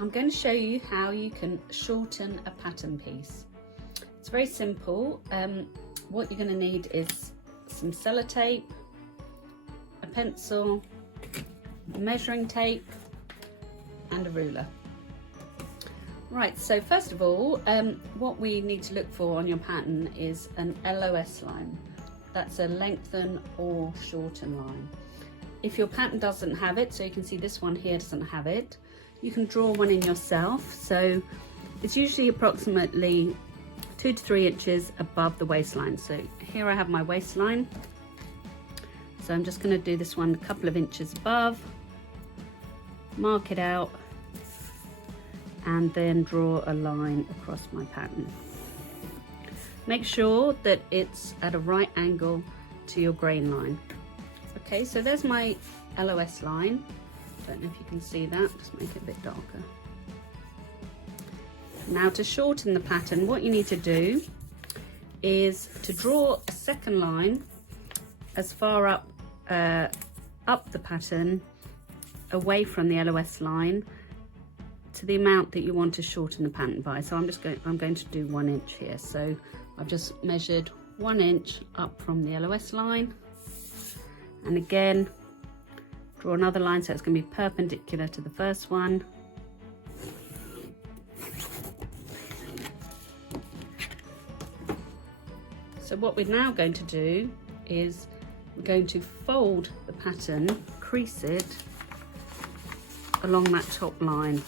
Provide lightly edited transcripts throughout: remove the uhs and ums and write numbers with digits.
I'm going to show you how you can shorten a pattern piece. It's very simple. What you're going to need is some sellotape, a pencil, measuring tape and a ruler. Right, so first of all, what we need to look for on your pattern is an LOS line. That's a lengthen or shorten line. If your pattern doesn't have it, so you can see this one here doesn't have it, you can draw one in yourself. So it's usually approximately 2 to 3 inches above the waistline. So here I have my waistline. So I'm just going to do this one a couple of inches above, mark it out, and then draw a line across my pattern. Make sure that it's at a right angle to your grain line. Okay, so there's my LOS line. Don't know if you can see that, just make it a bit darker. Now to shorten the pattern, what you need to do is to draw a second line as far up the pattern away from the LOS line to the amount that you want to shorten the pattern by. So I'm going to do 1 inch here. So I've just measured 1 inch up from the LOS line, and again draw another line so it's going to be perpendicular to the first one. So what we're now going to do is we're going to fold the pattern, crease it along that top line.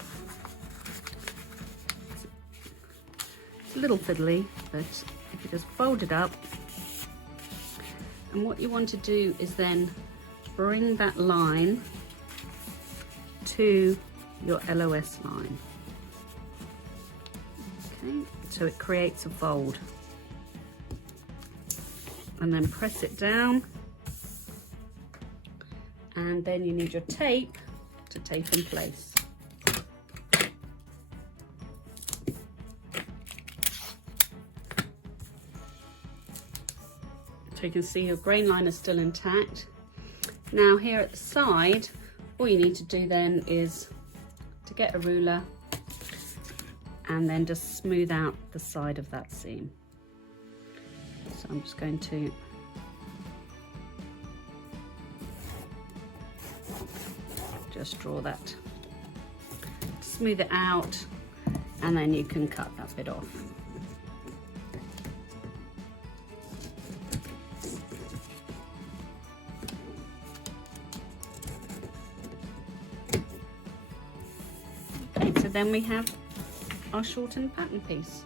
It's a little fiddly, but if you just fold it up, and what you want to do is then bring that line to your LOS line. Okay, so it creates a fold. And then press it down, and then you need your tape to tape in place. So you can see your grain line is still intact. Now here at the side, all you need to do then is to get a ruler and then just smooth out the side of that seam. So I'm just going to just draw that, smooth it out, and then you can cut that bit off. Okay, so then we have our shortened pattern piece.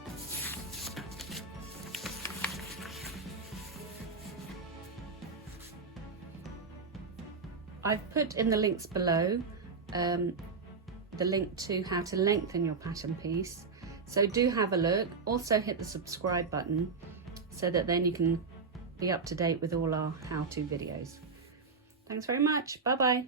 I've put in the links below the link to how to lengthen your pattern piece, so do have a look. Also hit the subscribe button so that then you can be up to date with all our how-to videos. Thanks very much. Bye bye.